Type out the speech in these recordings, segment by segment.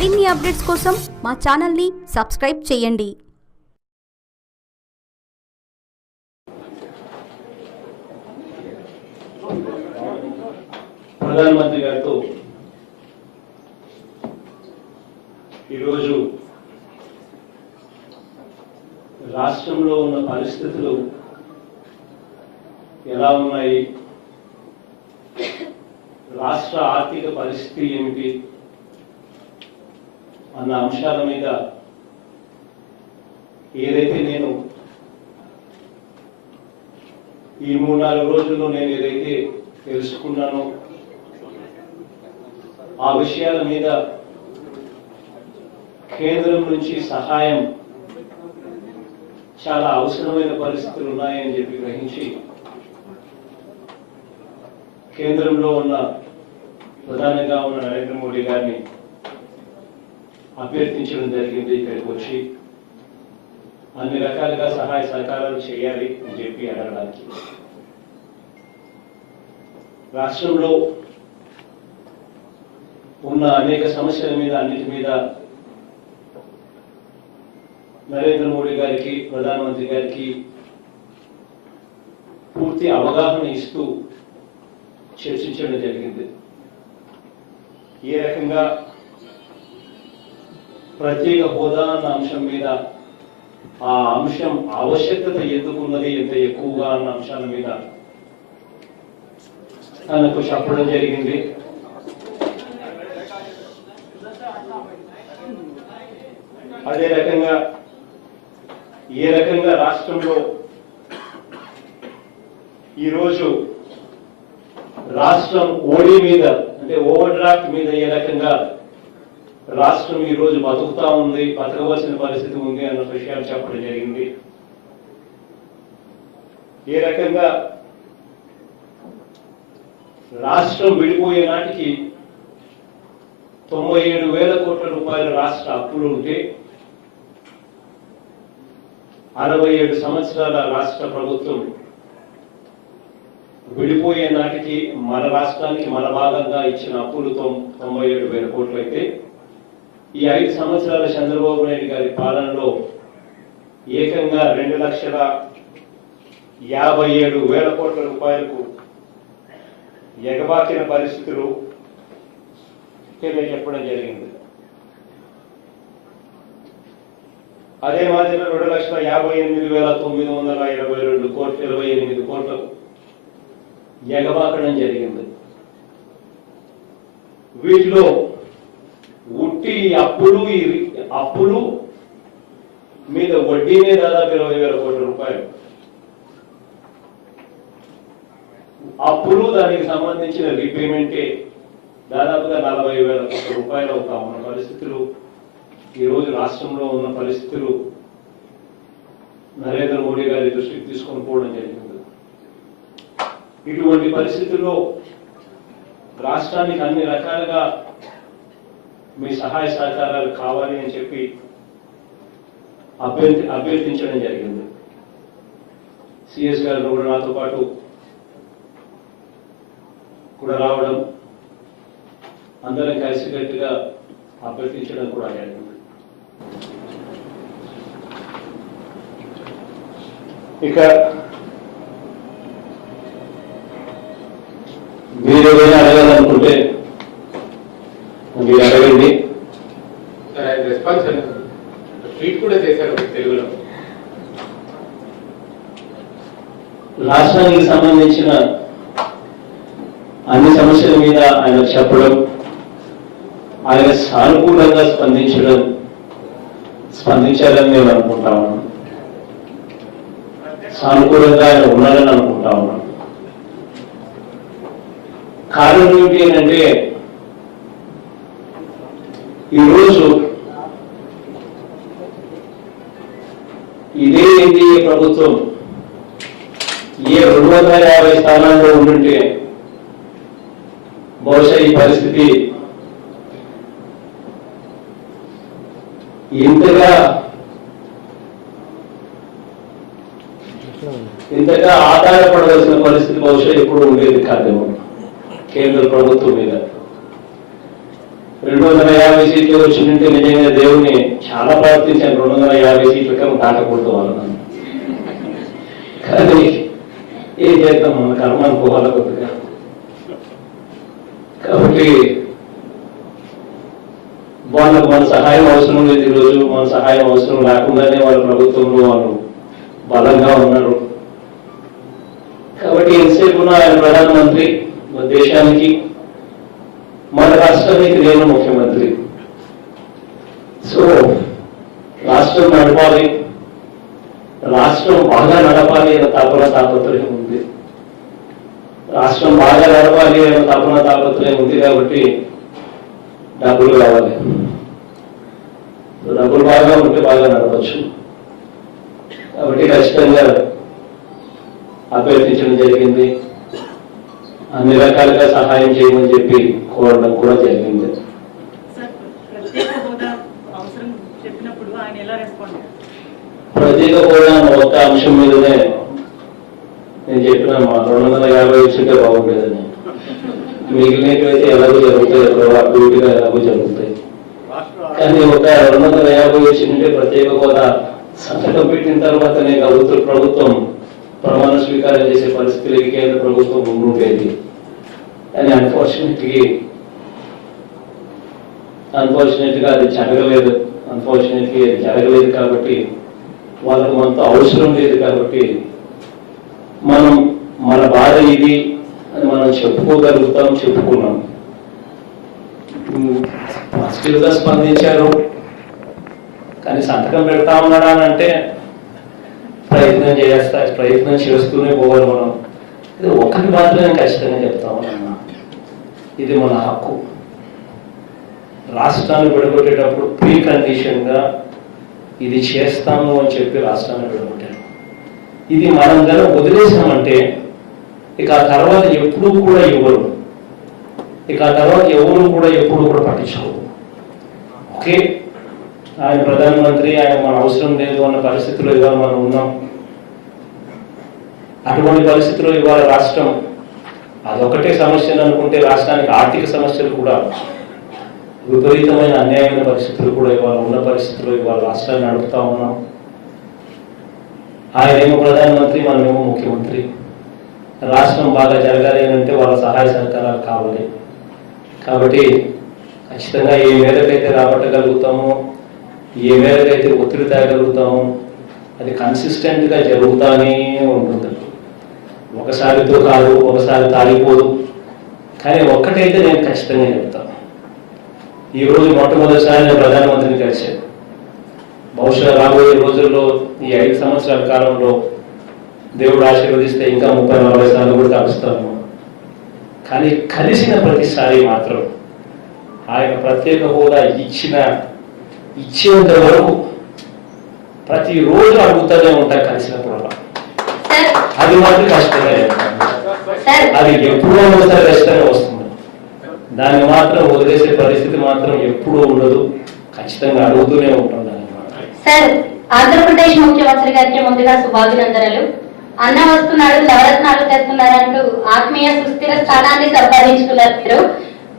మరిన్ని అప్డేట్స్ కోసం మా ఛానల్ని సబ్స్క్రైబ్ చేయండి. ప్రధానమంత్రి గారితో ఈరోజు రాష్ట్రంలో ఉన్న పరిస్థితులు ఎలా ఉన్నాయి, రాష్ట్ర ఆర్థిక పరిస్థితి ఏమిటి అన్న అంశాల మీద ఏదైతే నేను ఈ 3-4 రోజుల్లో నేను ఏదైతే తెలుసుకున్నానో ఆ విషయాల మీద కేంద్రం నుంచి సహాయం చాలా అవసరమైన పరిస్థితులు ఉన్నాయని చెప్పి గ్రహించి కేంద్రంలో ఉన్న ప్రధానంగా ఉన్న నరేంద్ర మోడీ గారిని అభ్యర్థించడం జరిగింది. ఇక్కడికి వచ్చి అన్ని రకాలుగా సహాయ సహకారాలు చేయాలి అని చెప్పి అడగడానికి. రాష్ట్రంలో ఉన్న అనేక సమస్యల మీద అన్నిటి మీద నరేంద్ర మోడీ గారికి, ప్రధానమంత్రి గారికి పూర్తి అవగాహన ఇస్తూ చర్చించడం జరిగింది. ఏ రకంగా ప్రత్యేక హోదా అన్న అంశం మీద, ఆ అంశం ఆవశ్యకత ఎందుకున్నది, ఎంత ఎక్కువగా అన్న అంశాల మీద తనకు చెప్పడం జరిగింది. అదే రకంగా ఏ రకంగా రాష్ట్రంలో ఈరోజు రాష్ట్రం ఓడి మీద, అంటే ఓవర్ డ్రాఫ్ట్ మీద ఏ రకంగా రాష్ట్రం ఈరోజు బతుకుతా ఉంది, బతకవలసిన పరిస్థితి ఉంది అన్న విషయాలు చెప్పడం జరిగింది. ఏ రకంగా రాష్ట్రం విడిపోయే నాటికి 97,000 కోట్ల రూపాయల రాష్ట్ర అప్పులు ఉంటే 67 సంవత్సరాల రాష్ట్ర ప్రభుత్వం విడిపోయే నాటికి మన రాష్ట్రానికి మన భాగంగా ఇచ్చిన అప్పులు 97,000 కోట్లు అయితే, ఈ 5 సంవత్సరాల చంద్రబాబు నాయుడు గారి పాలనలో ఏకంగా 2,57,000 కోట్ల రూపాయలకు ఎగబాకిన పరిస్థితులు తెలియజెప్పడం జరిగింది. అదే మాదిరిగా 2,58,922 కోట్లు 28 కోట్లకు ఎగబాకడం జరిగింది. వీటిలో ఉట్టి అప్పులు మీద వడ్డీనే దాదాపు 20,000 కోట్ల రూపాయలు, అప్పులు దానికి సంబంధించిన రీపేమెంటే దాదాపుగా 40,000 కోట్ల రూపాయలు అవుతా ఉన్న పరిస్థితులు, ఈరోజు రాష్ట్రంలో ఉన్న పరిస్థితులు నరేంద్ర మోడీ గారి దృష్టికి తీసుకొని పోవడం జరిగింది. ఇటువంటి పరిస్థితుల్లో రాష్ట్రానికి అన్ని రకాలుగా మీ సహాయ సహకారాలు కావాలి అని చెప్పి అభ్యర్థించడం జరిగింది. సిఎస్ గారు కూడా నాతో పాటు కూడా రావడం, అందరం కలిసికట్టుగా అభ్యర్థించడం కూడా జరిగింది. ఇక మీరు ఏదైనా అడగాలనుకుంటే మీరు అడగండి. రెస్పాన్స్ ట్వీట్ కూడా చేశారు తెలుగులో. రాష్ట్రానికి సంబంధించిన అన్ని సమస్యల మీద ఆయన చెప్పడం, ఆయన సానుకూలంగా స్పందించాలని నేను అనుకుంటా ఉన్నాను. సానుకూలంగా ఆయన ఉన్నారని అనుకుంటా ఉన్నాను. కారణం ఏమిటి అంటే, ఈరోజు ఇదే ఎన్డీఏ ప్రభుత్వం ఏ 250 స్థానాల్లో ఉండుంటే బహుశా ఈ పరిస్థితి ఇంతగా ఆధారపడవలసిన పరిస్థితి బహుశా ఎప్పుడు ఉండేది కాదేమో కేంద్ర ప్రభుత్వం మీద. 250 సీట్లు వచ్చిందంటే నిజంగా దేవుణ్ణి చాలా ప్రార్థించాను, 250 సీట్ల కన్నా దాటకూడదు వాళ్ళని. కానీ ఏం చేద్దాం, మన కర్మ అనుకోవాలి కొద్దిగా. కాబట్టి వాళ్ళకు మన సహాయం అవసరం లేదు. ఈరోజు మన సహాయం అవసరం లేకుండానే వాళ్ళ ప్రభుత్వంలో వాళ్ళు బలంగా ఉన్నారు. కాబట్టి ఎంతసేపు ఆయన ప్రధానమంత్రి, మన దేశానికి, మన రాష్ట్రానికి నేను ముఖ్యమంత్రి. సో రాష్ట్రం నడపాలి, రాష్ట్రం బాగా నడపాలి అన్న తాపత్రయం ఉంది. రాష్ట్రం బాగా నడపాలి అన్న తాపత్రయం ఉంది. కాబట్టి డబ్బులు కావాలి. డబ్బులు బాగా ఉంటే బాగా నడవచ్చు. కాబట్టి ఖచ్చితంగా అభ్యర్థించడం జరిగింది. అన్ని రకాలుగా సహాయం చేయమని చెప్పి కోరడం కూడా జరిగింది. ప్రత్యేక హోదా ఒక్క అంశం మీదనే నేను చెప్పిన 250 వచ్చింటే బాగుండేదని. మిగిలినవైతే ఎలాగో జరుగుతాయి, డ్యూటీగా ఎలాగో జరుగుతాయి. కానీ ఒక 250 వచ్చింటే ప్రత్యేక హోదా సంతకం పెట్టిన తర్వాతనే ప్రభుత్వం ప్రమాణ స్వీకారం చేసే పరిస్థితులకి కేంద్ర ప్రభుత్వం ఉండేది. కానీ అన్ఫార్చునేట్గా అది జరగలేదు. అది జరగలేదు కాబట్టి వాళ్ళకు మనతో అవసరం లేదు. కాబట్టి మనం మన బాధ ఇది అని మనం చెప్పుకున్నాం. పాజిటివ్గా స్పందించారు. కానీ సంతకం పెడతా ఉన్నాడా అని అంటే ప్రయత్నం చేస్తూనే పోవాలి మనం. ఇది ఒకటి మాత్రమే ఖచ్చితంగా చెప్తా ఉన్నా, ఇది మన హక్కు. రాష్ట్రాన్ని విడగొట్టేటప్పుడు ప్రీ కండిషన్గా ఇది చేస్తాము అని చెప్పి రాష్ట్రాన్ని విడగొట్టారు. ఇది మనం కనుక వదిలేసామంటే ఇక ఆ తర్వాత ఎప్పుడూ కూడా ఇవ్వరు. ఇక ఆ తర్వాత ఎవరు కూడా ఎప్పుడు కూడా పట్టించుకోరు. ఓకే, ఆయన ప్రధానమంత్రి, ఆయన మన అవసరం లేదు అన్న పరిస్థితిలో ఇవాళ మనం ఉన్నాం. అటువంటి పరిస్థితిలో ఇవాళ రాష్ట్రం అదొకటే సమస్యను అనుకుంటే రాష్ట్రానికి ఆర్థిక సమస్యలు కూడా, విపరీతమైన అన్యాయమైన పరిస్థితులు కూడా ఇవాళ ఉన్న పరిస్థితుల్లో ఇవాళ రాష్ట్రాన్ని నడుపుతా ఉన్నాం. ఆయనేమో ప్రధానమంత్రి, మనమేమో ముఖ్యమంత్రి. రాష్ట్రం బాగా జరగాలి అంటే వాళ్ళ సహాయ సహకారాలు కావాలి. కాబట్టి ఖచ్చితంగా ఏ మేరకైతే రాబట్టగలుగుతామో, ఏ మేరకైతే ఒత్తిడి తేగలుగుతామో అది కన్సిస్టెంట్గా జరుగుతానే ఉంటుంది. ఒకసారితో కాదు, ఒకసారి తాగిపోదు. కానీ ఒక్కటైతే నేను ఖచ్చితంగా చెప్తాను, ఈరోజు మొట్టమొదటిసారి నేను ప్రధానమంత్రిని కలిశాను. బహుశా రాబోయే రోజుల్లో ఈ 5 సంవత్సరాల కాలంలో దేవుడు ఆశీర్వదిస్తే ఇంకా 30-40 సార్లు కూడా కలుస్తాను. కానీ కలిసిన ప్రతిసారి మాత్రం ఆయన ప్రత్యేక హోదా ఇచ్చేంత వరకు ప్రతిరోజు అడుగుతూనే ఉంటాయి కలిసినప్పుడు. అది మాత్రం కష్టంగా అది ఎప్పుడో ఒకసారి కష్టంగా వస్తుంది. దాన్ని మాత్రం వదిలేసే పరిస్థితి మాత్రం ఎప్పుడూ ఉండదు. ఖచ్చితంగా అడుగుతూనే ఉంటుంది. సార్, ఆంధ్రప్రదేశ్ ముఖ్యమంత్రి గారికి ముందుగా శుభాభినందనలు. అన్న వస్తున్నాడు, నవరత్నాలు తెస్తున్నారంటూ ఆత్మీయ సుస్థిర స్థానాన్ని సంపాదించుకున్నారు మీరు.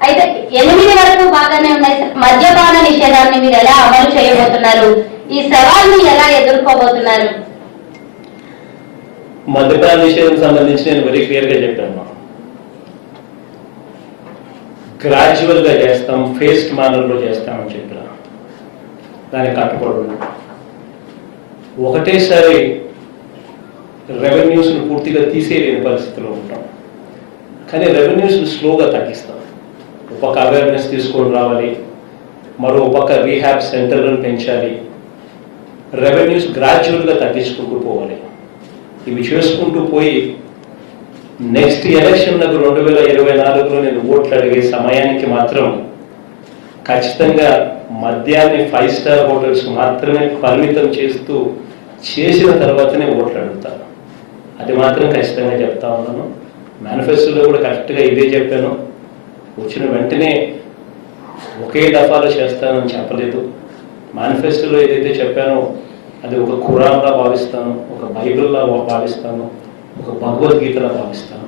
అయితే 8 వరకు బాగానే ఉన్నాయి. మద్యపాన నిషేధాన్ని మీరు ఎలా అమలు చేయబోతున్నారు? ఈ సవాల్ని ఎలా ఎదుర్కోబోతున్నారు? మద్యపాన నిషేధం సంబంధించి నేను వెరీ క్లియర్ గా చెప్పాను. గ్రాడ్యువల్ గా చేస్తాం, ఫేస్డ్ మేనర్ లో చేస్తామని చెప్పిన దానికి కట్టుబడి ఒకటేసారి రెవెన్యూస్ ను పూర్తిగా తీసేయలేని పరిస్థితిలో ఉంటాం. కానీ రెవెన్యూస్ స్లోగా తగ్గిస్తాం. ఒక పక్క అవేర్నెస్ తీసుకొని రావాలి, మరో పక్క రీహాబ్ సెంటర్లను పెంచాలి, రెవెన్యూస్ గ్రాడ్యువల్గా తగ్గించుకుంటూ పోవాలి. ఇవి చేసుకుంటూ పోయి నెక్స్ట్ ఎలక్షన్లకు 2024లో నేను ఓట్లు అడిగే సమయానికి మాత్రం ఖచ్చితంగా మద్యాన్ని 5 స్టార్ హోటల్స్ మాత్రమే పరిమితం చేసిన తర్వాతనే ఓట్లు అడుగుతాను. అది మాత్రం ఖచ్చితంగా చెప్తా ఉన్నాను. మేనిఫెస్టోలో కూడా కరెక్ట్గా ఇదే చెప్పాను. వచ్చిన వెంటనే ఒకే దఫాలో చేస్తానని చెప్పలేదు. మేనిఫెస్టోలో ఏదైతే చెప్పానో అది ఒక ఖురాన్లా భావిస్తాను, ఒక బైబిల్లా భావిస్తాను, ఒక భగవద్గీతలా భావిస్తాను.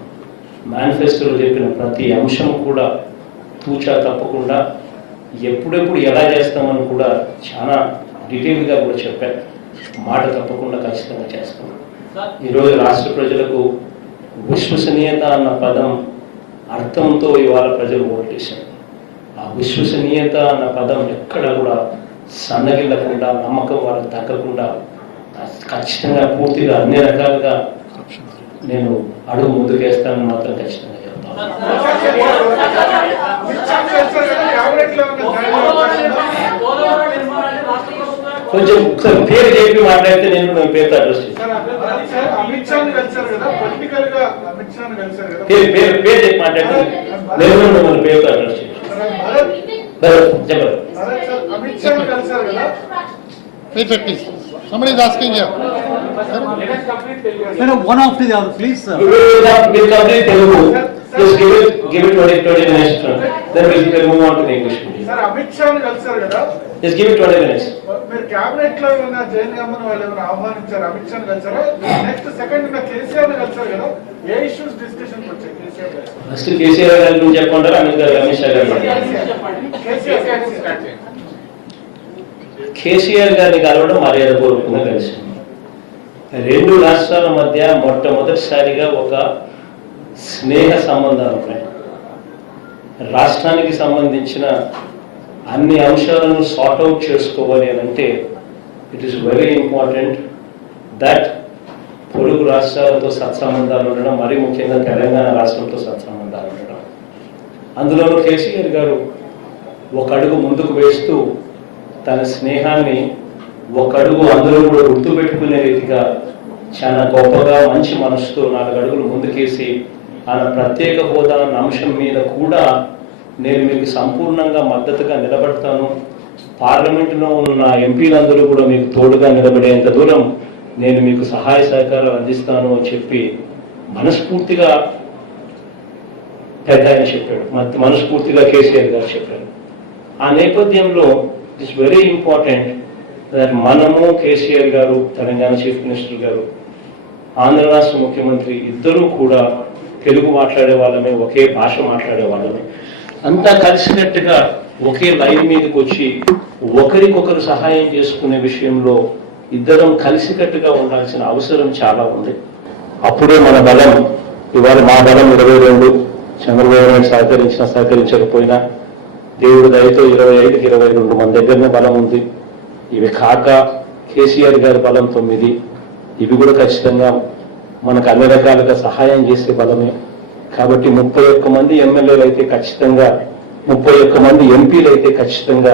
మేనిఫెస్టోలో చెప్పిన ప్రతి అంశం కూడా తూచా తప్పకుండా ఎప్పుడెప్పుడు ఎలా చేస్తామని కూడా చాలా డీటెయిల్గా కూడా చెప్పాను. మాట తప్పకుండా ఖచ్చితంగా చేస్తాం. ఈరోజు రాష్ట్ర ప్రజలకు విశ్వసనీయత అన్న పదం అర్థంతో ఇవాళ ప్రజలు ఓటేశారు. ఆ విశ్వసనీయత అన్న పదం ఎక్కడ కూడా సన్నగిల్లకుండా, నమ్మకం వాళ్ళకి తగ్గకుండా ఖచ్చితంగా పూర్తిగా అన్ని రకాలుగా నేను అడుగు ముందుకేస్తానని మాత్రం ఖచ్చితంగా చెప్తాను. కొంచెం ఒకసారి పేరు చెప్పి మాట్లాడితే నేను పేరుతో అడ్రస్ చేస్తాను. పేరు చెప్పి మాట్లాడితే నేను మిమ్మల్ని పేరుతో అడ్రస్ చేస్తాను. చెప్పండి. Somebody is asking here. One after the other, please, sir. We'll complete Telugu. Just give it 20 minutes. Then we'll move on to the English medium. Sir, Amit Shah ni kalsar kada. Just give it 20 minutes. Meer cabinet lo unna Jain Gamman vallu unna ఆహ్వానించారు. Amit Shah ni kalsara. Next second unna KCR ni kalsar kada. ఏ issues discussion వచ్చాయి KCR గారు? ఫస్ట్ కేసీఆర్ గారి గురించి చెప్పంటారా అమిత్ షా గారు? కేసీఆర్ గారిని కలవడం మర్యాదపూర్వకంగా కలిసింది. రెండు రాష్ట్రాల మధ్య మొట్టమొదటిసారిగా ఒక స్నేహ సంబంధాలు ఉన్నాయి. రాష్ట్రానికి సంబంధించిన అన్ని అంశాలను సార్ట్అవుట్ చేసుకోవాలి అని అంటే it is very important that పొరుగు రాష్ట్రాలతో సత్సంబంధాలు ఉండడం, మరీ ముఖ్యంగా తెలంగాణ రాష్ట్రంతో సత్సంబంధాలు ఉండడం. అందులోనూ కేసీఆర్ గారు ఒక అడుగు ముందుకు వేస్తూ తన స్నేహాన్ని ఒక అడుగు అందరూ కూడా గుర్తుపెట్టుకునే రీతిగా చాలా గొప్పగా మంచి మనసుతో 4 అడుగులు ముందుకేసి ఆయన ప్రత్యేక హోదా అన్న అంశం మీద కూడా నేను మీకు సంపూర్ణంగా మద్దతుగా నిలబడతాను, పార్లమెంటులో ఉన్న ఎంపీలందరూ కూడా మీకు తోడుగా నిలబడేంత దూరం నేను మీకు సహాయ సహకారాలు అందిస్తాను అని చెప్పి మనస్ఫూర్తిగా పెద్ద ఆయన చెప్పాడు, మనస్ఫూర్తిగా కేసీఆర్ గారు చెప్పారు. ఆ నేపథ్యంలో ఇట్స్ వెరీ ఇంపార్టెంట్ దట్ మనము, కేసీఆర్ గారు, తెలంగాణ చీఫ్ మినిస్టర్ గారు, ఆంధ్ర రాష్ట్ర ముఖ్యమంత్రి ఇద్దరూ కూడా తెలుగు మాట్లాడే వాళ్ళమే, ఒకే భాష మాట్లాడే వాళ్ళమే, అంతా కలిసినట్టుగా ఒకే లైన్ మీదకి వచ్చి ఒకరికొకరు సహాయం చేసుకునే విషయంలో ఇద్దరం కలిసికట్టుగా ఉండాల్సిన అవసరం చాలా ఉంది. అప్పుడే మన బలం, ఇవాళ మా బలం 22, చంద్రబాబు నాయుడు సహకరించకపోయినా దేవుడి దయతో 25కి 22 మన దగ్గరనే బలం ఉంది. ఇవి కాక కేసీఆర్ గారి బలం 9, ఇవి కూడా ఖచ్చితంగా మనకు అన్ని రకాలుగా సహాయం చేసే బలమే. కాబట్టి 31 మంది ఎమ్మెల్యేలు అయితే ఖచ్చితంగా, 31 మంది ఎంపీలు అయితే ఖచ్చితంగా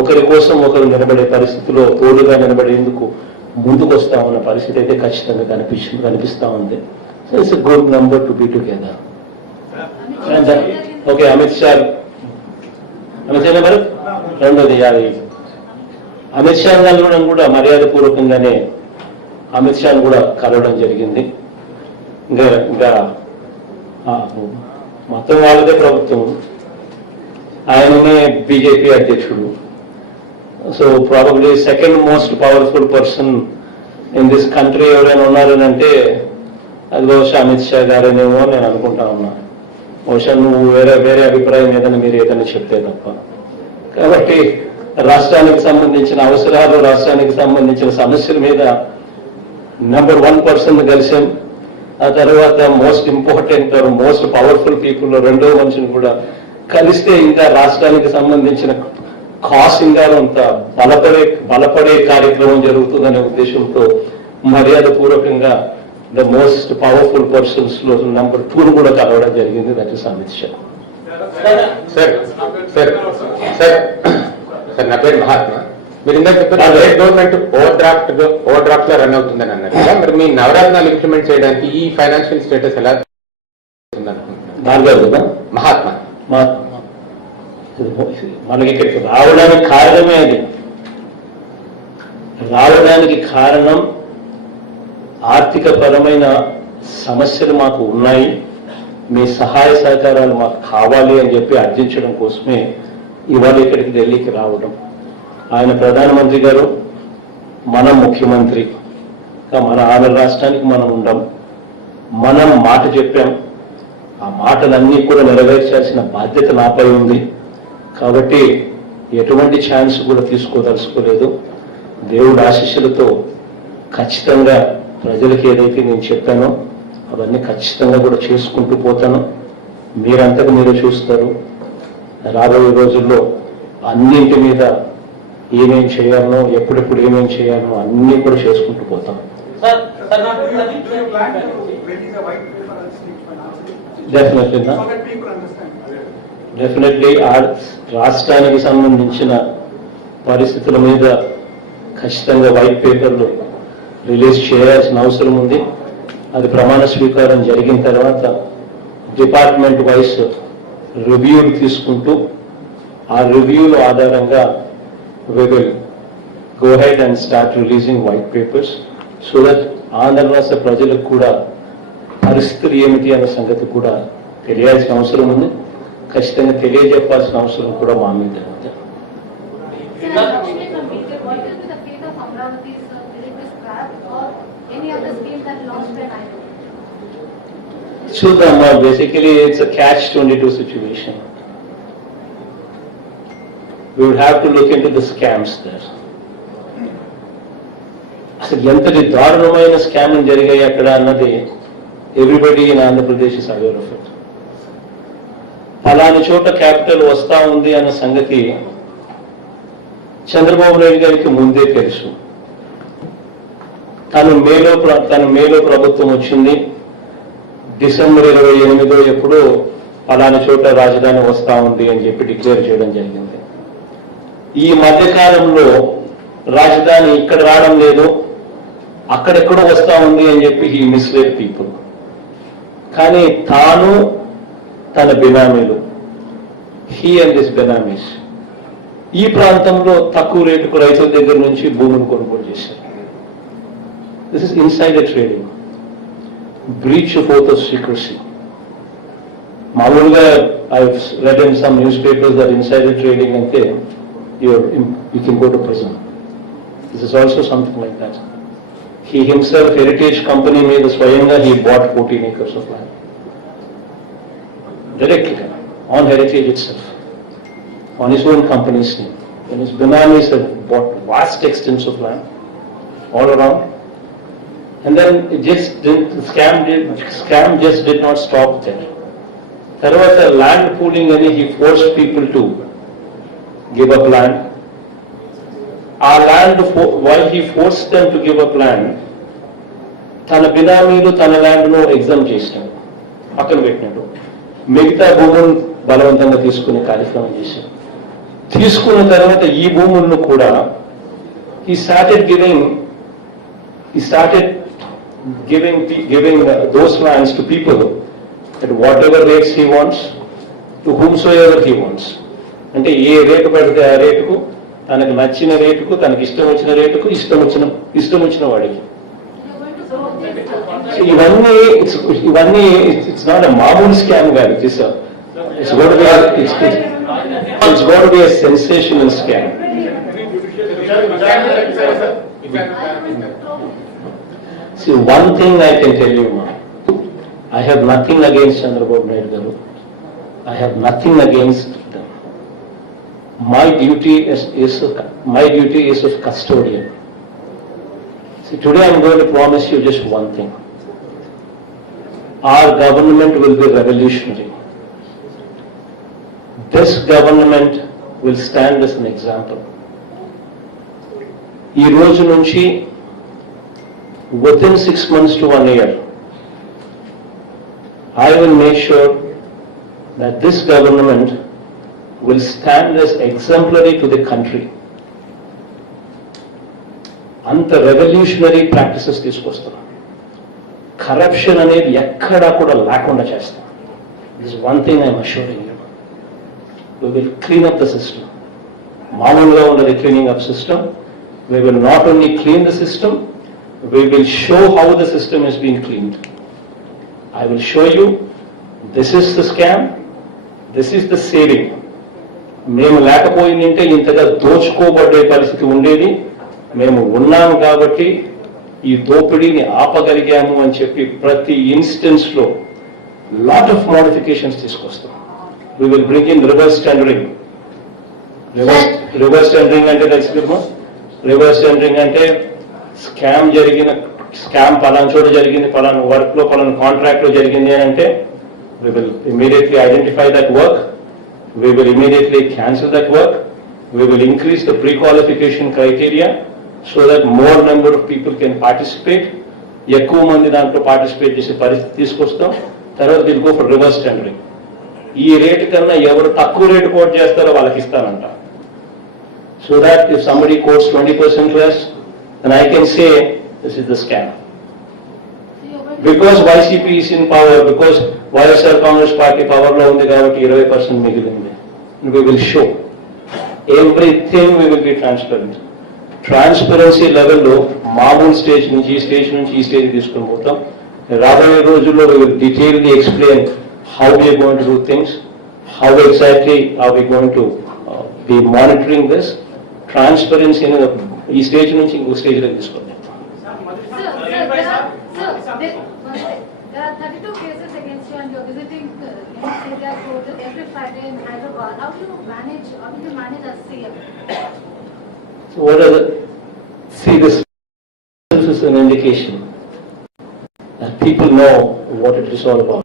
ఒకరి కోసం ఒకరు నిలబడే పరిస్థితిలో తోడుగా నిలబడేందుకు ముందుకు వస్తామన్న పరిస్థితి అయితే ఖచ్చితంగా కనిపిస్తా ఉంది. So it's a good number to be together. Okay, Amit Shah number రెండోది అమిత్ షా కలవడం కూడా మర్యాదపూర్వకంగానే అమిత్ షాను కూడా కలవడం జరిగింది. ఇంకా మొత్తం వాళ్ళదే ప్రభుత్వం, ఆయననే బీజేపీ అధ్యక్షుడు. So probably second most powerful person in this country ఎవరైనా ఉన్నారని అంటే అది బహుశా అమిత్ షా గారేనేమో నేను అనుకుంటా ఉన్నా. బహుశా నువ్వు వేరే అభిప్రాయం ఏదైనా మీరు ఏదైనా చెప్తే తప్ప. కాబట్టి రాష్ట్రానికి సంబంధించిన అవసరాలు, రాష్ట్రానికి సంబంధించిన సమస్యల మీద నెంబర్ 1 పర్సన్ కలిసాం. ఆ తర్వాత most important most powerful people రెండో మనిషిని కూడా కలిస్తే ఇంకా రాష్ట్రానికి సంబంధించిన కాస్ ఇంకా అంత బలపడే కార్యక్రమం జరుగుతుందనే ఉద్దేశంతో మర్యాదపూర్వకంగా ద మోస్ట్ పవర్ఫుల్ పర్సన్స్ లో నెంబర్ 2 కూడా కలవడం జరిగింది. That is Amit Shah. సార్ నా పేరు మహాత్మా. మీరు ఇందాక చెప్పారు స్టేట్ గవర్నమెంట్ ఓవర్ డ్రాఫ్ట్ లో రన్ అవుతుందని అన్నారు కదా, మరి మీ నవరత్నాలు ఇంప్లిమెంట్ చేయడానికి ఈ ఫైనాన్షియల్ స్టేటస్ ఎలా అనుకుంటున్నారు? మహాత్మా మనకి ఇక్కడికి రావడానికి కారణమే అది. రావడానికి కారణం ఆర్థిక పరమైన సమస్యలు మాకు ఉన్నాయి, మీ సహాయ సహకారాలు మాకు కావాలి అని చెప్పి అర్థించడం కోసమే ఇవాళ ఇక్కడికి ఢిల్లీకి రావడం. ఆయన ప్రధానమంత్రి గారు, మనం ముఖ్యమంత్రి, మన ఆంధ్ర రాష్ట్రానికి మనం ఉండం, మనం మాట చెప్పాం, ఆ మాటలన్నీ కూడా నెరవేర్చాల్సిన బాధ్యత నాపై ఉంది. కాబట్టి ఎటువంటి ఛాన్స్ కూడా తీసుకోదలుచుకోలేదు. దేవుడి ఆశీస్సులతో ఖచ్చితంగా ప్రజలకు ఏదైతే నేను చెప్పానో అవన్నీ ఖచ్చితంగా కూడా చేసుకుంటూ పోతాను. మీరంతగా మీరు చూస్తారు. రాబోయే రోజుల్లో అన్నింటి మీద ఏమేం చేయాలనో, ఎప్పుడెప్పుడు ఏమేం చేయాలనో అన్నీ కూడా చేసుకుంటూ పోతాం. డెఫినెట్లీ రాష్ట్రానికి సంబంధించిన పరిస్థితుల మీద ఖచ్చితంగా వైట్ పేపర్లు రిలీజ్ చేయాల్సిన అవసరం ఉంది. అది ప్రమాణ స్వీకారం జరిగిన తర్వాత డిపార్ట్మెంట్ వైస్ రివ్యూలు తీసుకుంటూ ఆ రివ్యూల ఆధారంగా we will go ahead and start releasing white papers so that Andhra రాష్ట్ర ప్రజలకు కూడా పరిస్థితులు ఏమిటి అనే సంగతి కూడా తెలియాల్సిన అవసరం ఉంది. ఖచ్చితంగా తెలియజెప్పాల్సిన అవసరం కూడా మా మీద ఉంది. చూద్దాం. Basically it's a catch-22 situation. We would have to look into the scams there. అసలు ఎంతటి దారుణమైన స్కామ్లు జరిగాయి అక్కడ అన్నది everybody in Andhra Pradesh is aware of it. ఫలాని చోట క్యాపిటల్ వస్తా ఉంది అన్న సంగతి చంద్రబాబు నాయుడు గారికి ముందే తెలుసు. తను మేలో ప్రభుత్వం వచ్చింది. డిసెంబర్ 28 ఎప్పుడో ఫలాని చోట రాజధాని వస్తా ఉంది అని చెప్పి డిక్లేర్ చేయడం జరిగింది. ఈ మధ్యకాలంలో రాజధాని ఇక్కడ రావడం లేదు, అక్కడెక్కడో వస్తా ఉంది అని చెప్పి హీ మిస్లెడ్ పీపుల్. కానీ తాను తన బినామీలు, హీ అండ్ దిస్ బినామీస్ ఈ ప్రాంతంలో తక్కువ రేటుకు రైతుల దగ్గర నుంచి భూమిని కొనుగోలు చేశారు. This is insider trading, breach of oath of secrecy. మామూలుగా I read in some news papers that insider trading అంటే you can go to prison. This is also something like that. He himself, Heritage Company made the Swayanga, he bought 14 acres of land. Directly, on Heritage itself, on his own company's name. And his Benamis have bought vast extents of land all around. And then it just didn't, the scam just did not stop there. There was a land pooling and he forced people to give up land. Our land, while he forced them to give up land, tana binamీలు తన ల్యాండ్ ను ఎగ్జామ్ చేశాడు, పక్కన పెట్టినాడు. మిగతా భూములను బలవంతంగా తీసుకునే కార్యక్రమం చేశాడు. తీసుకున్న తర్వాత ఈ భూములను కూడా he started giving those lands to people at whatever rates he wants, to whomsoever he wants. అంటే ఏ రేటు పెడితే ఆ రేటుకు, తనకు నచ్చిన రేటుకు, తనకి ఇష్టం వచ్చిన రేటుకు, ఇష్టం వచ్చిన వాడికి. ఇవన్నీ ఇట్స్ నాట్ ఎ మామూలు స్కామ్ కాదు. It's got to be a sensational scam. See, one thing I can tell you, I have nothing against Chandrababu Naidu garu. I have nothing against them. My duty is of custodian. See, today I am going to promise you just one thing. Our government will be revolutionary. This government will stand as an example. ఈ రోజు నుంచి within 6 months to 1 year, I will make sure that this government will stand as exemplary to the country. అంత revolutionary practices తీసుకొస్తాం. కరప్షన్ అనేది ఎక్కడా కూడా లేకుండా చేస్తాం. This one thing I'm assuring you. We will clean up the system. మామూలుగా ఉన్నది cleaning up system. We will not only clean the system, we will show how the system is being cleaned. I will show you, this is the scam, this is the saving. మేము లేకపోయిందంటే ఇంతగా దోచుకోబడే పరిస్థితి ఉండేది. మేము ఉన్నాము కాబట్టి ఈ దోపిడీని ఆపగలిగాము అని చెప్పి ప్రతి ఇన్స్టెన్స్ లో లాట్ ఆఫ్ మోడిఫికేషన్స్ తీసుకొస్తాం. We will bring in reverse tendering. Reverse tendering అంటే తెలుసుకున్నాం. రివర్స్ టెండరింగ్ అంటే స్కామ్ పలానా చోట జరిగింది, పలానా వర్క్ లో పలానా కాంట్రాక్ట్ లో జరిగింది అని అంటే we will immediately identify that work, we will immediately cancel that work, we will increase the pre-qualification criteria so that more number of people can participate. ఎక్కువ మంది దాంట్లో పార్టిసిపేట్ చేసే పరిస్థితి తీసుకొస్తాం. తర్వాత will go for reverse tendering. ఈ rate కన్నా ఎవరు తక్కువ రేటు కోట్ చేస్తారో వాళ్ళకి ఇస్తానంట. So that if somebody quotes 20% less, then I can say this is the scam. Because YCP is in power, because YSR Congress Party power lo undi kabatti 20% migilindi. We will show everything, we will be transparent. Transparency level lo మామూలు స్టేజ్ నుంచి ఈ స్టేజ్ తీసుకొని పోతాం. రాబోయే రోజుల్లో we will detailedly explain how we are going to do things, how exactly are we going to be monitoring this. Transparency in ఈ స్టేజ్ నుంచి ఇంకో స్టేజ్ లో తీసుకొని There are 32 cases against you and you're visiting area court every Friday in Hyderabad. How do you manage as CM? So what are the, see, this is an indication that people know what it is all about.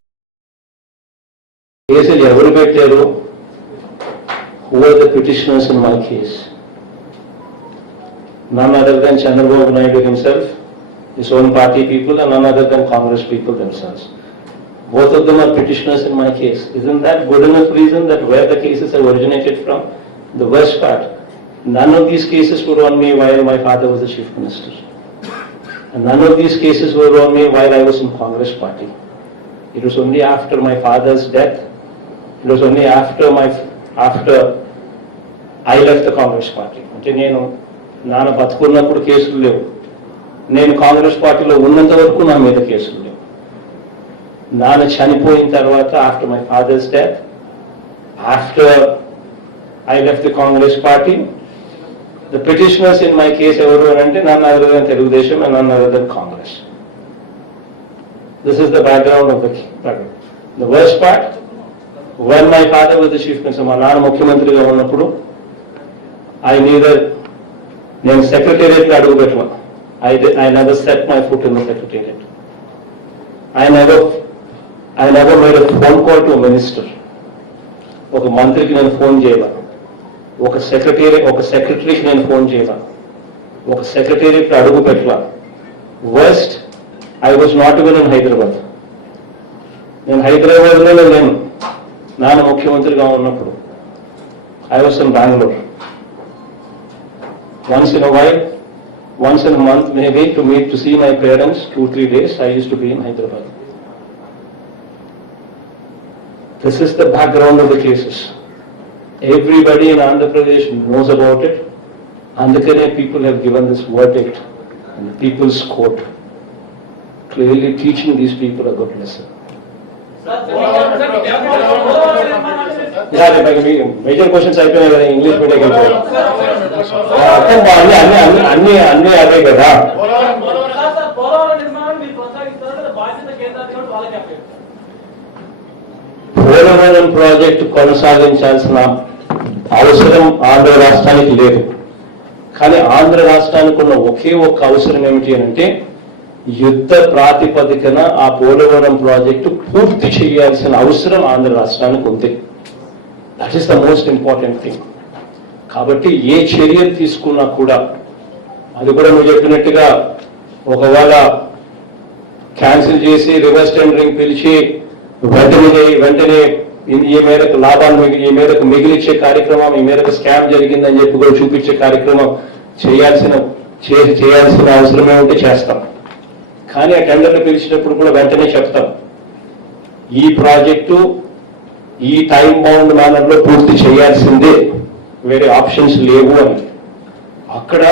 కేసులు ఎవరు పెట్టారు? Who are the petitioners in my case? None other than Chandrababu Naidu himself, his own party people, and none other than Congress people themselves. Both of them are petitioners in my case. Isn't that good enough reason that where the cases have originated from? The worst part, none of these cases were on me while my father was the chief minister. And none of these cases were on me while I was in Congress party. It was only after my father's death, it was only after I left the Congress party. అంటే నేను నాన్న బతుకున్నప్పుడు కేసులు లేవు, నేను కాంగ్రెస్ పార్టీలో ఉన్నంత వరకు నా మీద కేసులు లేవు. నాన్న చనిపోయిన తర్వాత after my father's death, after I left the Congress party, the petitioners in my case ఎవరు అని అంటే నన్ను అదర్ దెన్ తెలుగుదేశం అండ్ నన్ను other than Congress. This is the background of the worst part. When my father was the chief minister, మా నాన్న ముఖ్యమంత్రిగా ఉన్నప్పుడు నేను సెక్రటేరియట్లో అడుగు పెట్టను. I never set my foot in the secretariat. I never made a phone call to a minister. ఒక మంత్రికి నేను ఫోన్ చేయాల, ఒక సెక్రటరీకి నేను ఫోన్ చేయాల, ఒక సెక్రటేరియట్లో అడుగు పెట్టాల. Worst, I was not even in Hyderabad. నేను హైదరాబాద్లో లేను నాన్న ముఖ్యమంత్రిగా ఉన్నప్పుడు. I was in Bangalore. Once in a while, once in a month maybe, to see my parents 2-3 days, I used to be in Hyderabad. This is the background of the cases. Everybody in Andhra Pradesh knows about it. Andhra people have given this verdict in the People's Court, clearly teaching these people a good lesson. Major questions అయిపోయినాయి కదా, English medium అన్ని అదే కదా. పోలవరం ప్రాజెక్టు కొనసాగించాల్సిన అవసరం ఆంధ్ర రాష్ట్రానికి లేదు. కానీ ఆంధ్ర రాష్ట్రానికి ఉన్న ఒకే ఒక్క అవసరం ఏమిటి అంటే యుద్ధ ప్రాతిపదికన ఆ పోలవరం ప్రాజెక్టు పూర్తి చేయాల్సిన అవసరం ఆంధ్ర రాష్ట్రానికి ఉంది. That is the most important thing. కాబట్టి ఏ చర్యలు తీసుకున్నా కూడా, అది కూడా నువ్వు చెప్పినట్టుగా ఒకవేళ క్యాన్సిల్ చేసి రివర్స్ టెండరింగ్ పిలిచి వెంటనే ఈ మేరకు లాభాలు ఈ మేరకు మిగిలిచ్చే కార్యక్రమం, ఈ మేరకు స్కామ్ జరిగిందని చెప్పి కూడా చూపించే కార్యక్రమం చేయాల్సిన అవసరమే ఉంటే చేస్తాం. కానీ ఆ టెండర్లు పిలిచినప్పుడు కూడా వెంటనే చెప్తాం, ఈ ప్రాజెక్టు ఈ టైం బౌండ్ మేనర్లో పూర్తి చేయాల్సిందే, వేరే ఆప్షన్స్ లేవు అని. అక్కడ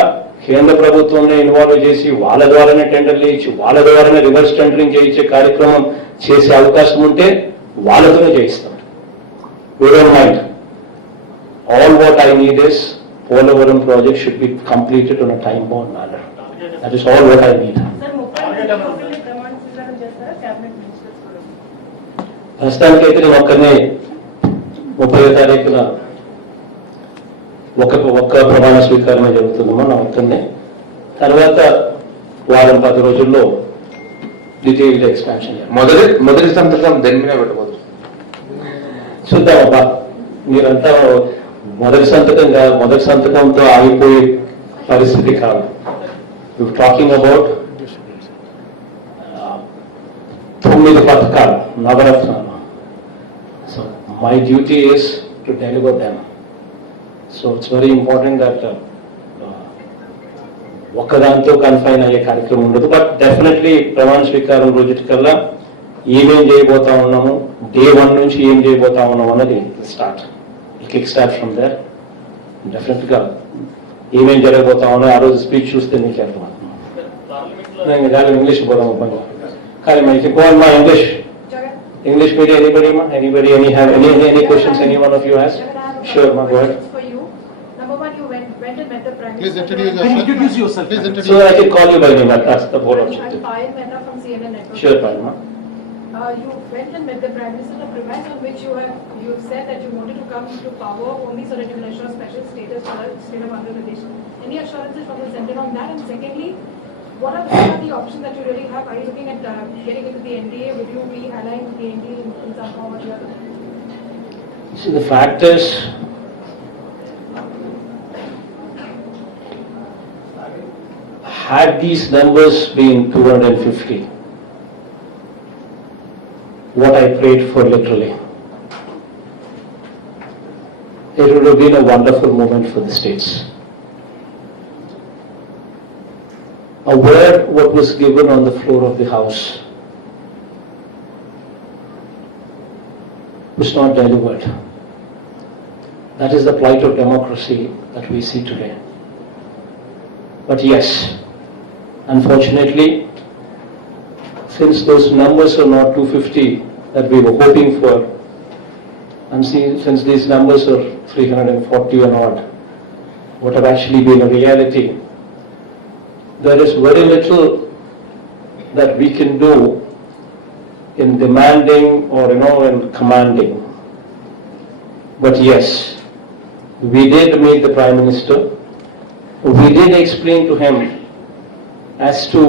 కేంద్ర ప్రభుత్వంలో ఇన్వాల్వ్ చేసి వాళ్ళ ద్వారానే టెండర్లు ఇచ్చి వాళ్ళ ద్వారానే రివర్స్ టెండరింగ్ చేయించే కార్యక్రమం చేసే అవకాశం ఉంటే వాళ్ళతోనే చేయిస్తాం. We don't mind. All what I need is Polavaram project should be completed on a time bound manner. That is all what I need. ప్రస్తుతానికైతే నేను ఒక్కనే 30వ తారీఖున ఒక్క ప్రమాణ స్వీకారమే జరుగుతుందమ్మా నా అవుతుంది. తర్వాత వారం 10 రోజుల్లో డీటెయిల్డ్ ఎక్స్పాన్షన్ మొదటి సంతకం దేని మీద పెట్టబోతుంది? చూద్దామబ్బా. మీరంతా మొదటి సంతకంతో ఆగిపోయే పరిస్థితి కాదు. టాకింగ్ అబౌట్ 9 పథకాలు, నవరత్నాలు. So my duty is to deliver them. So it's very important that ఒక్కదాంతో కన్ఫైన్ అయ్యే కార్యక్రమం ఉండదు. బట్ డెఫినెట్లీ ప్రమాణ స్వీకారం రోజుకల్లా ఏమేం చేయబోతా ఉన్నాము, డే 1 నుంచి ఏం చేయబోతా ఉన్నాము అన్నది start, kick start from there. డెఫినెట్గా ఏమేం జరగబోతా ఉన్నా ఆ రోజు స్పీచ్ చూస్తే మీకు అర్థమవుతుంది. నేను ఇంగ్లీష్ పోదాము పని కానీ మనకి కోన్ మా English medium anybody any questions any one of you has? Sure, my word. For you, number one, you went and met the Prime Please Minister. Introduce yourself. Please introduce. So I can call you by name, that's the whole I'm objective. Payal Mehta from CNN Network. Sure, Palma. You went and met the Prime Minister, the premise on which you said that you wanted to come to power only so that you can assure special status for the state of Andhra Pradesh. Any assurances from the center on that? And secondly, what are the options that you really have? Are you looking at getting into the NDA? Would you be allying with the NDA in some form or the other? See, the fact is, had these numbers been 250, what I prayed for literally, it would have been a wonderful moment for the states. A word what was given on the floor of the House was not delivered. That is the plight of democracy that we see today. But yes, unfortunately, since those numbers are not 250 that we were hoping for, and since these numbers are 340 and odd, what have actually been a reality, there is very little that we can do in demanding or in commanding. But yes, we did meet the Prime Minister. We did explain to him as to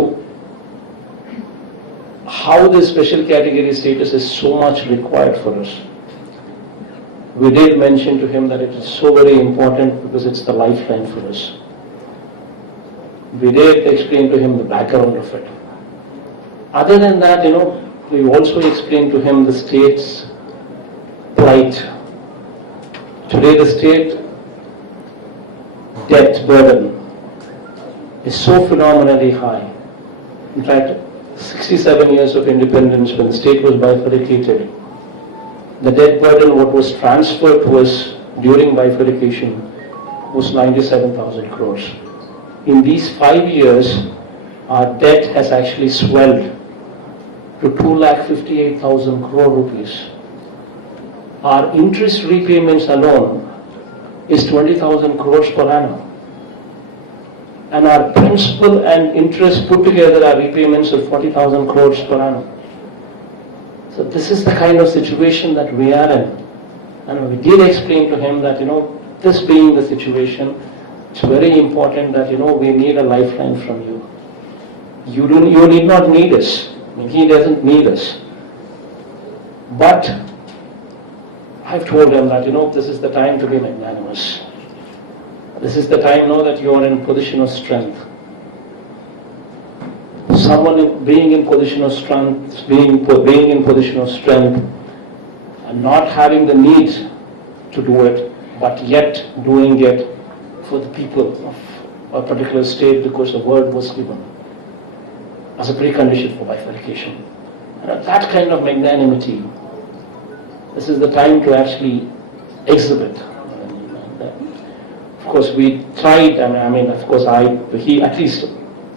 how this special category status is so much required for us. We did mention to him that it is so very important because it's the lifeline for us. We did explain to him the background of it. Other than that, we also explained to him the state's plight. Today the state debt burden is so phenomenally high. In fact, 67 years of independence, when the state was bifurcated, the debt burden what was transferred to us during bifurcation was 97,000 crores. In these 5 years, our debt has actually swelled to 2,58,000 crore rupees. Our interest repayments alone is 20,000 crores per annum. And our principal and interest put together are repayments of 40,000 crores per annum. So this is the kind of situation that we are in. And we did explain to him that, this being the situation, it's very important that, we need a lifeline from you. You need not need us. I mean, he doesn't need us. But I've told him that, this is the time to be magnanimous. This is the time now that you are in position of strength. Someone being in position of strength, being in position of strength, and not having the need to do it, but yet doing it for the people of a particular state because a word was given as a precondition for bifurcation. And that kind of magnanimity, this is the time to actually exhibit. Of course, we tried, he at least,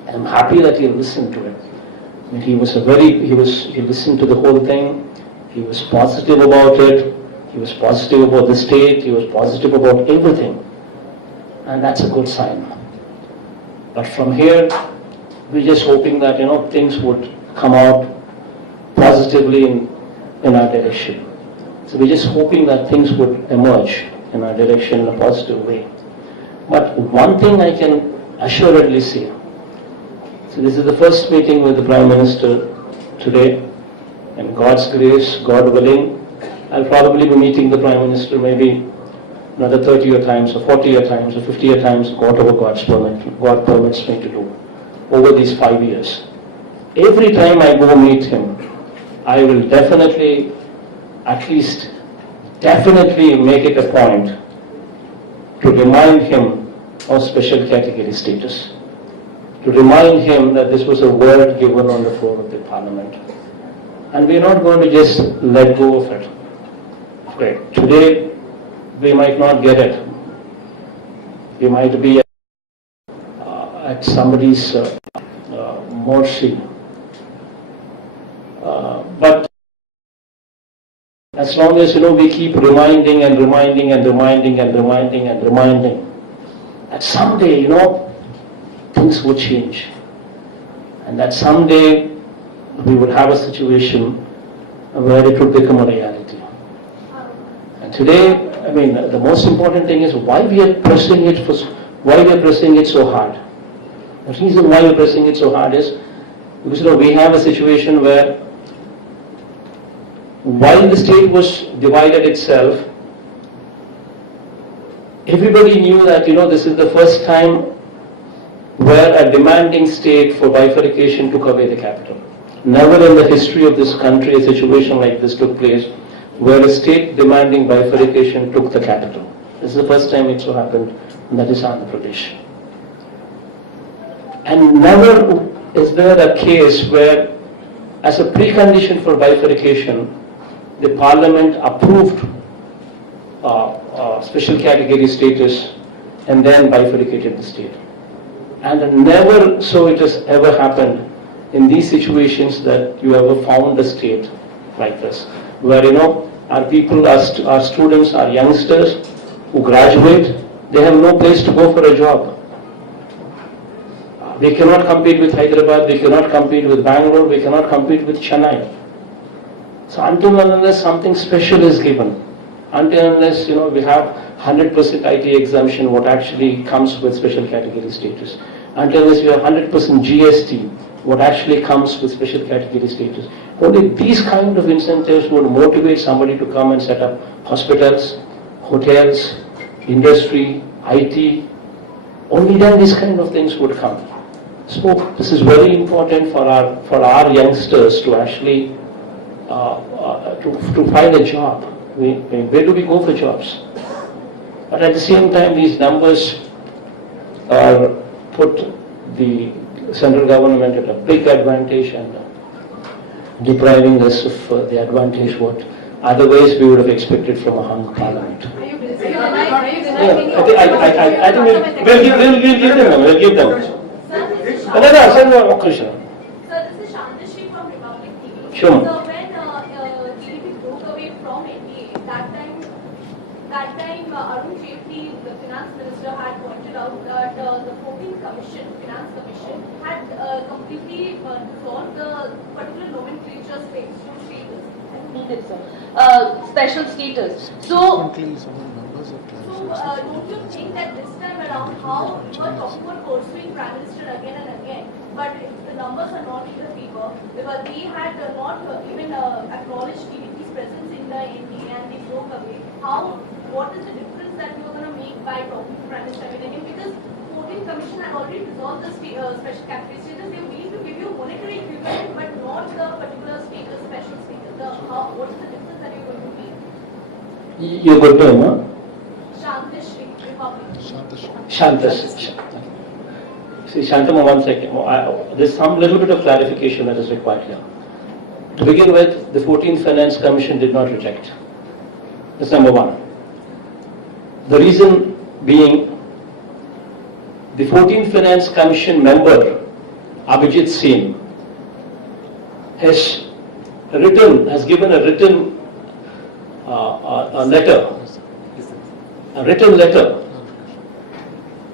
I'm happy that he listened to it. I mean, he listened to the whole thing. He was positive about it. He was positive about the state. He was positive about everything. And that's a good sign. But from here, we're just hoping that, things would come out positively in our direction. So we're just hoping that things would emerge in our direction in a positive way. But one thing I can assuredly say, so this is the first meeting with the Prime Minister today, and God's grace, God willing, I'll probably be meeting the Prime Minister maybe another 30 times or 40 times or 50 times, whatever God permits me to do over these 5 years. Every time I go meet him, I will definitely, at least definitely make it a point to remind him of special category status, to remind him that this was a word given on the floor of the Parliament. And we are not going to just let go of it. Okay. Today, we might not get it. We might be at somebody's mercy. But as long as, we keep reminding and reminding and reminding and reminding and reminding, that someday, things would change. And that someday we would have a situation where it would become a reality. And today, the most important thing is why we are pressing it so hard. The reason why we are pressing it so hard is because, we have a situation where while the state was divided itself, everybody knew that, this is the first time where a demanding state for bifurcation took away the capital. Never in the history of this country a situation like this took place where a state demanding bifurcation took the capital. This is the first time it so happened, and that is Andhra Pradesh. And never is there a case where, as a precondition for bifurcation, the Parliament approved special category status and then bifurcated the state. And never so it has ever happened in these situations that you ever found a state like this, where our people, our students, our youngsters who graduate, they have no place to go for a job. We cannot compete with Hyderabad, we cannot compete with Bangalore, we cannot compete with Chennai. So until and unless something special is given, until and unless we have 100% IT exemption, what actually comes with special category status, until unless we have 100% GST, what actually comes with special category status, only these kind of incentives would motivate somebody to come and set up hospitals, hotels, industry, IT. Only then these kind of things would come. So this is very important for our youngsters to actually to find a job. Where do we go for jobs? But at the same time, these numbers put the central government at a big advantage and depriving us of the advantage what otherwise we would have expected from a hung parliament. Are you denying? I think we'll give them. Sir, this is Shantashri from Republic TV. Sure. So when DDP broke away from NDA, that time Arun Jaitley, the finance minister, had pointed out that the 14th commission, finance commission, had completely dissolved the particular nomenclature status. Special status. So, don't you think that this time around, how you are talking about pursuing Prime Minister again and again, but the numbers are not in the favor, because they had not even acknowledged DDP's presence in the NDA and they broke away. What is the difference that you are going to make by talking to Prime Minister again? Because 14th Commission had already dissolved the special category status. They need to give you monetary equivalent, but not the particular status, special status. What is the difference that you're going to make? You're good to know. Shantashri, Republic. Shantashri. See, Shantama, 1 second. There's some little bit of clarification that is required here. To begin with, the 14th Finance Commission did not reject. That's number one. The reason being, the 14th Finance Commission member, Abhijit Singh, has given a written letter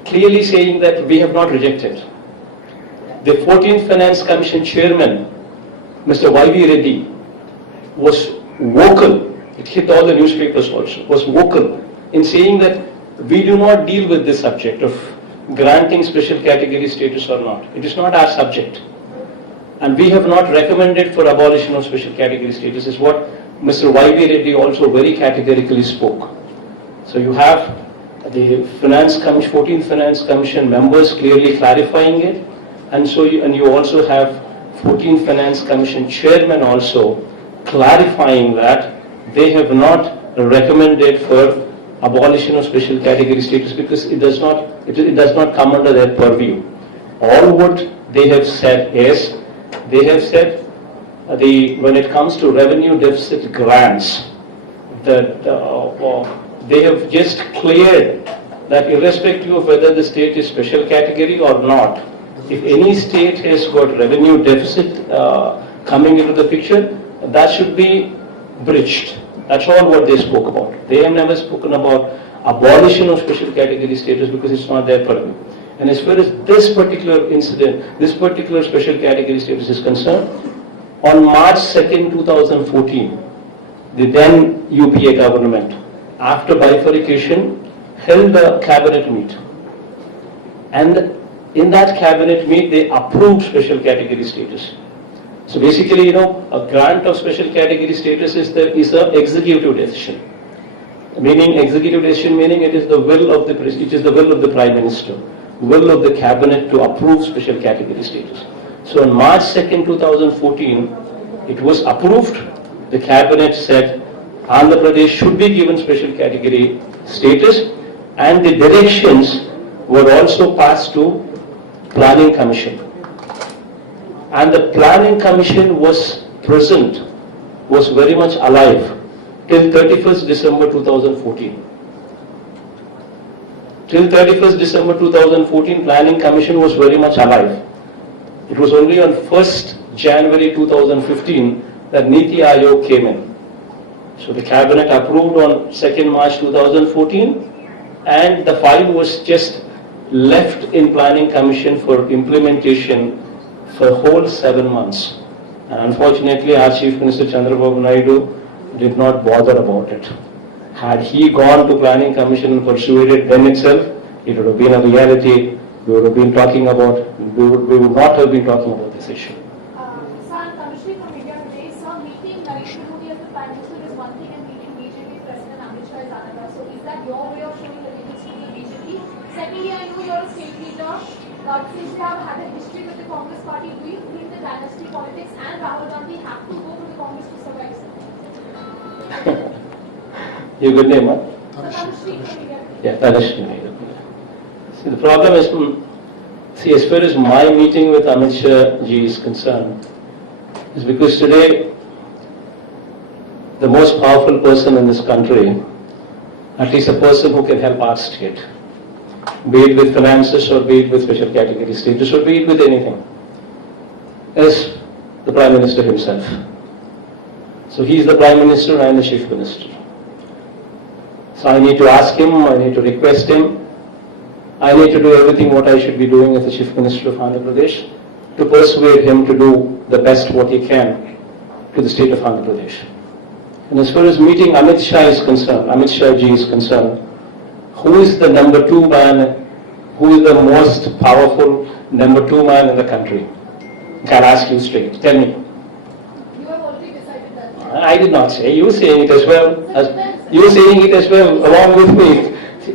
clearly saying that we have not rejected. The 14th Finance Commission chairman, Mr. Y.V. Reddy, was vocal, it hit all the newspapers also, was vocal in saying that we do not deal with this subject of granting special category status or not. It is not our subject. And we have not recommended for abolition of special category status, is what Mr. Y.V. Reddy also very categorically spoke. So you have the Finance Commission, 14th Finance Commission members clearly clarifying it, and so you also have 14th Finance Commission chairman also clarifying that they have not recommended for abolition of special category status because it does not come under their purview. All what they have said is, they have said when it comes to revenue deficit grants, that they have just cleared that irrespective of whether the state is special category or not, if any state has got revenue deficit coming into the picture, that should be bridged. That's all what they spoke about. They have never spoken about abolition of special category status because it's not their purview. And as far as this particular incident, this particular special category status is concerned, on March 2nd, 2014, the then UPA government, after bifurcation, held a cabinet meet. And in that cabinet meet, they approved special category status. So basically, a grant of special category status is an executive decision. Meaning executive decision, meaning it is the will of the Prime Minister, will of the cabinet to approve special category status. So on March 2nd, 2014, it was approved. The cabinet said Andhra Pradesh should be given special category status, and the directions were also passed to Planning Commission. And the Planning Commission was present, was very much alive till 31st December 2014. Till 31st December 2014, Planning Commission was very much alive. It was only on 1st January 2015 that Niti Aayog came in. So the cabinet approved on 2nd March 2014, and the file was just left in Planning Commission for implementation for a whole 7 months. And unfortunately, our Chief Minister Chandrababu Naidu did not bother about it. Had he gone to Planning Commission and pursued it then itself, it would have been a reality. We would not have been talking about this issue. Sir, Tanushree from India Today, sir, meeting Narendra Modi as the Prime Minister is one thing and meeting BJP President Amit Shah is another. So is that your way of showing allegiance to the BJP? Secondly, I know you're a state leader. Since you have had a history with the Congress party, do you think the dynasty politics and Rahul Gandhi have to go to the Congress to survive? Your good name, huh? Tanushree from India. Yeah, Tanushree. See, the problem is, as far as my meeting with Amit Shah ji is concerned, is because today the most powerful person in this country, at least a person who can help our state, be it with finances or be it with special category status or be it with anything, is the Prime Minister himself. So he is the Prime Minister and the Chief Minister. So I need to ask him, I need to request him, I need to do everything what I should be doing as the Chief Minister of Andhra Pradesh to persuade him to do the best what he can to the state of Andhra Pradesh. And as far as meeting Amit Shah is concerned, Amit Shah ji is concerned, who is the number 2 man, who is the most powerful number 2 man in the country? I'll ask you straight. Tell me. You have already decided that. I did not say. You saying it as well. You saying it as well along with me.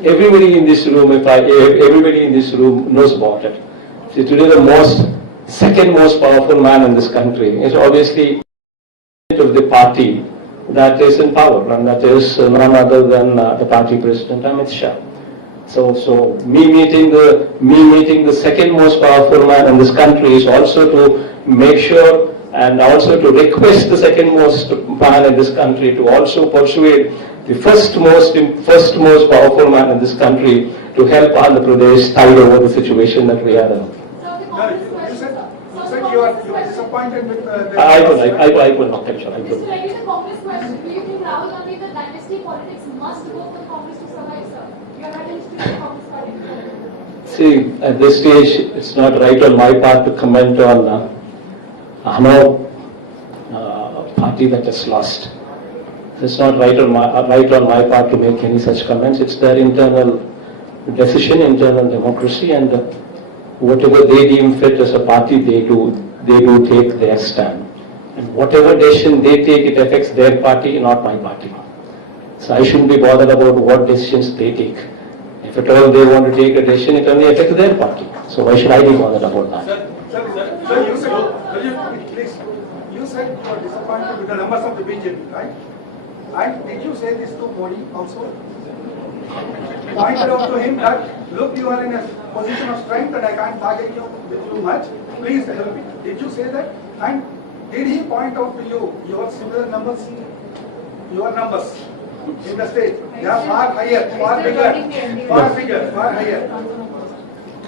Everybody in this room, everybody in this room knows about it. See, today the second most powerful man in this country is obviously of the party that is in power, and that is none other than the party president Amit Shah. So me meeting the second most powerful man in this country is also to make sure and also to request the second most man in this country to also persuade the first most powerful man in this country to help Andhra Pradesh tide over the situation that we are in. So the Congress question, You said you are disappointed with the... I will not tell you. I Mr. will. Reddy, the Congress question, do you think Rahul Gandhi, the dynasty politics must go for Congress to survive, sir? You have had a history with the Congress party. See, at this stage, it's not right on my part to comment on party that has lost. It's not right on my part to make any such comments. It's their internal decision, internal democracy, and whatever they deem fit as a party, they do take their stand. And whatever decision they take, it affects their party, not my party. So I shouldn't be bothered about what decisions they take. If at all they want to take a decision, it only affects their party. So why should I be bothered about that? Sir, you said, please, you said you are disappointed with the numbers of the BJP, right? And did you say this to Modi also? Pointed out to him that, look, you are in a position of strength and I can't target you with too much. Please help me. Did you say that? And did he point out to you your similar numbers? Your numbers in the state, they are far higher, far bigger, far higher.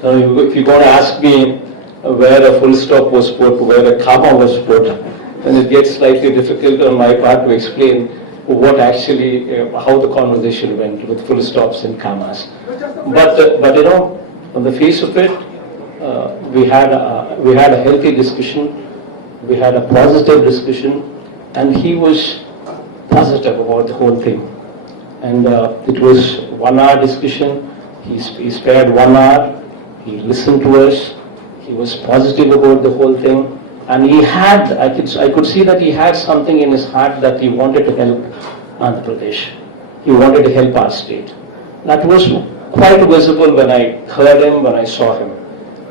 If you're going to ask me where a full stop was put, where a comma was put, then it gets slightly difficult on my part to explain what actually, how the conversation went with full stops and commas. But you know, on the face of it, we had a healthy discussion, we had a positive discussion, and he was positive about the whole thing. And it was 1 hour discussion. He spared 1 hour. He listened to us. He was positive about the whole thing. And he had, I could see that he had something in his heart that he wanted to help Andhra Pradesh. He wanted to help our state. That was quite visible when I heard him, when I saw him.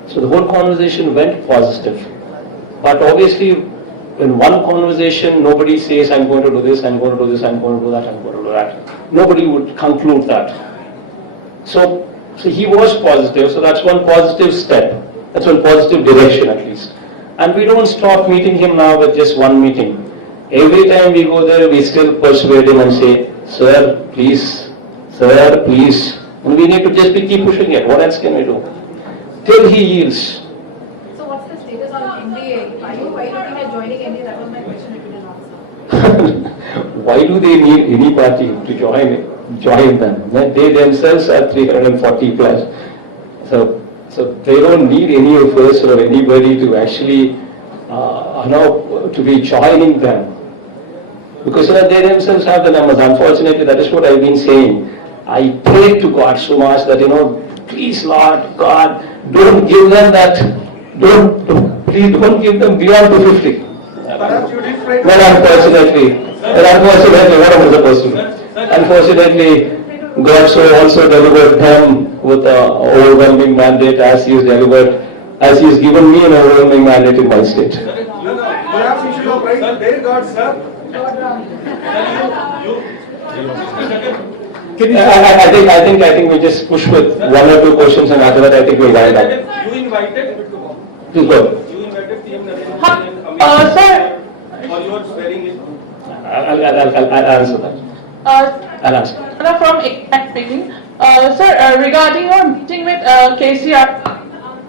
So the whole conversation went positive. But obviously, in one conversation, nobody says, I'm going to do this, I'm going to do this, I'm going to do that, I'm going to do that. Nobody would conclude that. So he was positive, so that's one positive step. That's one positive direction at least. And we don't stop meeting him now with just one meeting. Every time we go there, we still persuade him and say, sir, please, and we need to just keep pushing it. What else can we do? Till he yields. So what's the status on NDA? Are you looking at joining NDA? That was my question if you didn't answer. Why do they need any party to join them? They themselves are 340 plus. So they don't need any of us or anybody to actually, to be joining them. Because they themselves have the numbers. Unfortunately, that is what I've been saying. I pray to God so much that, please Lord, God, don't give them that, please don't give them beyond 250. Perhaps you did pray to Well, unfortunately, what am I supposed to do? Unfortunately, God so also delivered them with an overwhelming mandate as He has given me an overwhelming mandate in my state. Perhaps you should have prayed to their God, sir. I think we just push with 1 or 2 questions, and after that I think we'll wind up. You invited Please go. You invited PM Narendra Modi Sir, or you are swearing in? I'll answer that. I'll answer. from Impact Speaking. Sir, regarding your meeting with KCR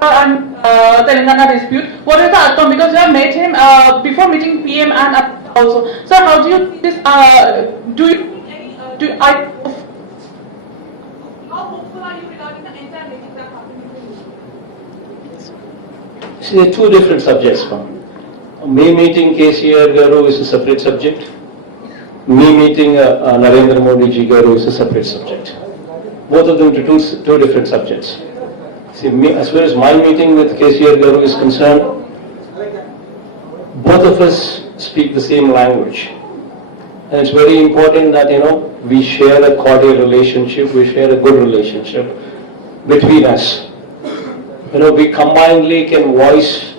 and Telangana dispute, what is the outcome? Because you have met him before meeting PM and also. Sir, how do you see this? How hopeful are you regarding the entire meeting that happened between you? See, there are 2 different subjects. Me meeting KCR Garu is a separate subject. Me meeting Narendra Modi ji Garu is a separate subject. Both of them to two different subjects. See, as far as my meeting with KCR Garu is concerned, both of us speak the same language. And it's very important that, we share a cordial relationship, we share a good relationship between us. We combinedly can voice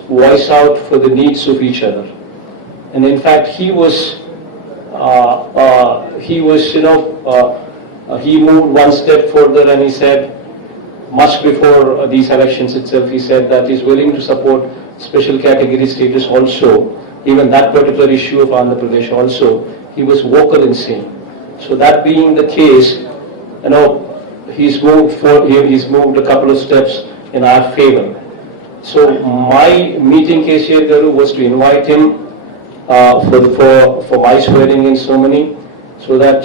out for the needs of each other. And in fact, he moved one step further and he said, much before these elections itself, he said that he's willing to support special category status also, even that particular issue of Andhra Pradesh also. He was vocal in saying. So that being the case, he's moved a couple of steps in our favor. So my meeting KCR Garu was to invite him for my swearing in ceremony, so that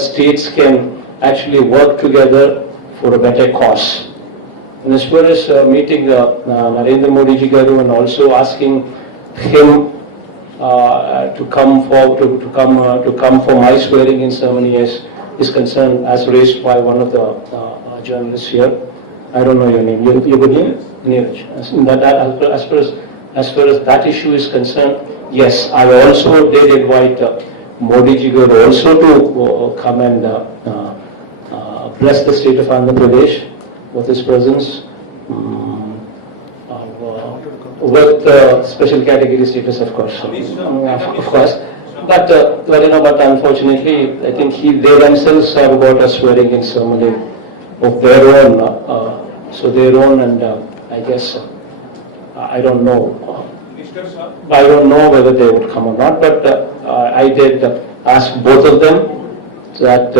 states can actually work together for a better cause. And as far as meeting Narendra Modi ji Garu and also asking him to come for my swearing in ceremony is concerned, as raised by one of the journalist here. I don't know your name. Your good name? Neeraj. As far as that issue is concerned, yes, I also did invite Modi ji also to come and bless the state of Andhra Pradesh with his presence. With special category status, of course. Of course. But unfortunately, I think they themselves have got a swearing in ceremony of their own. And I guess, I don't know. I don't know whether they would come or not, but I did ask both of them that,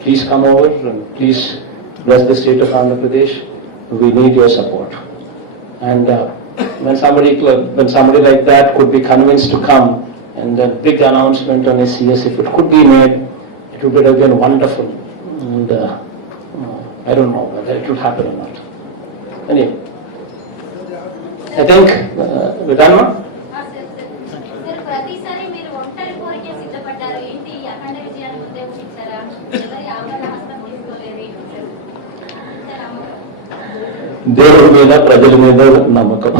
please come over and please bless the state of Andhra Pradesh. We need your support. And when somebody like that could be convinced to come, and a big announcement on SCS, if it could be made, it would have been wonderful. And I don't know whether it would happen or not. Anyway, I think we're done now. ప్రతిసారి మీరు ఒంటరి కోరిక సిద్ధపడ్డారు ఏంటి అఖండ విజయాన్ని ఉద్దేశించారా ఎవరి ఆపదహస్తం తీసుకోలేదు దేవుడి మీద ప్రజల మీద నమ్మకం.